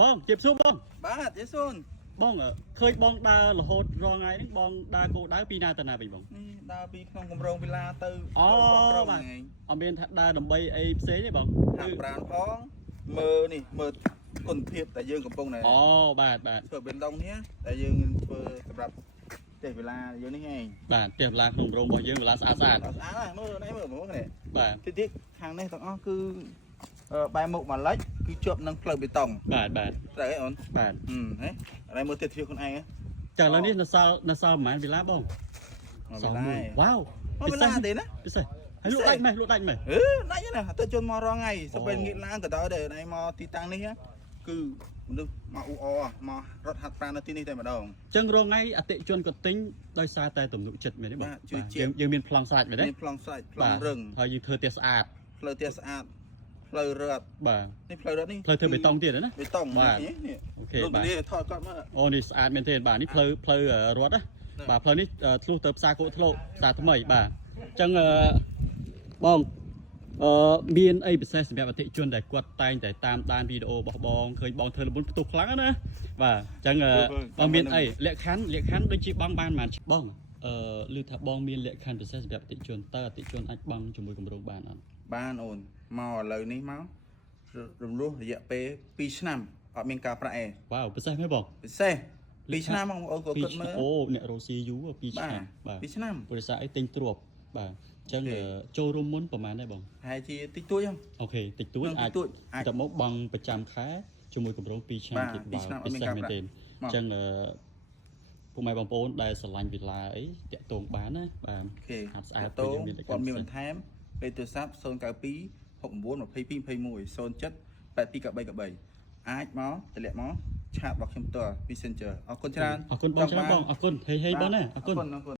បងជិបសួរបងបាទយេស៊ូនបងឃើញបងដើររហូតរងថ្ងៃហ្នឹងបងដើរគោដៅពីណាទៅណាវិញបងនេះដើរពីក្នុងគម្រោងវិឡាទៅអូបាទអត់មានថាដើរដើម្បីអីផ្សេងទេបងហាក់ប្រានផងមើលនេះមើលគុណភាពតែយើងកំពុងតែអូបាទធ្វើបេនដុងនេះតែយើងធ្វើសម្រាប់ផ្ទះវិឡាយើងនេះឯងបាទផ្ទះវិឡាក្នុងរោងរបស់យើងវិឡាស្អាតស្អាតណាស់មើលនេះមើលហ្មងនេះបាទទីខាងនេះទាំងអស់គឺបែរមុខមកលិចគឺជាប់នឹងផ្លូវបេតុងបាទត្រូវអីអូនបាទហេអីមើលទៀតភាពខ្លួនឯងចាឥឡូវនេះនៅសល់ប្រហែលវិឡាបងវិឡាវ៉ាវវិឡាទេណាពិសេសហើយលក់ដាច់ម៉េះដាច់ណាទៅជន់មករងថ្ងៃទៅពេលងាកឡើងទៅដល់ឯងមកទីតាំងនេះគឺមនុស្សមកអ៊ូអមករត់ហាត់ប្រាណនៅទីនេះតែម្ដងចឹងរងថ្ងៃអតិជនក៏ទិញដោយសារតែទំនុកចិត្តមែនទេបងយើងមានប្លង់ស្រាច់មែនទេមានប្លង់ស្រាច់ប្លង់រឹងហើយយើងធ្វើផ្ទះស្អាតផ្លូវផ្ទះស្អាតផ្លូវរត់បាទនេះផ្លូវរត់នេះផ្លូវធ្វើបេតុងទៀតណាបេតុងបាទអូខេបាទនេះថតគាត់មើលអូនេះស្អាតមែនទេបាទនេះផ្លូវរត់ណាបាទផ្លូវនេះធ្លុះទៅផ្សារគោកធ្លុកផ្សារថ្មីបាទអញ្ចឹងបងមានអីពិសេសសម្រាប់អតិជនដែលគាត់តែងតែតាមដានវីដេអូរបស់បងឃើញបងធ្វើលំផ្ទុះខ្លាំងណាបាទអញ្ចឹងបងមានអីលក្ខខណ្ឌដូចជាបងបានបានបងឮថាបងមានលក្ខខណ្ឌពិសេសសម្រាប់អតិជនតើអតិជនអាចបង់ជាមួយគម្រោងបានអត់បានអូនមកឥឡូវនេះមករំលោះរយៈពេល2ឆ្នាំអត់មានការប្រាក់ឯងវ៉ាវពិសេសមែនបងពិសេស2ឆ្នាំបងប្អូនគាត់គិតមើលអូអ្នករ៉ូស៊ីយូ2ឆ្នាំបាទ2ឆ្នាំបរិស័ទអីទិញទ្រព្យបាទអញ្ចឹងចូលរួមមុនប្រហែលដែរបងប្រហែលជាតិចតួចហ្នឹងអូខេតិចតួចអាចតែមកបង់ប្រចាំខែជាមួយគម្រោង2ឆ្នាំទៀតបាទពិសេសមែនទេអញ្ចឹងពុកម៉ែបងប្អូនដែលស្រឡាញ់វិឡាអីតាក់ទងបានណាបាទហាត់ស្អាតទៅយើងមានគាត់មានបន្ថែមលេខទូរស័ព្ទ092 69 22 21 07 8293អាចមកតម្លាក់មកឆាតរបស់ខ្ញុំផ្ទាល់ Messenger អរគុណច្រើនអរគុណបងច្រើនបងអរគុណហេបងណាអរគុណ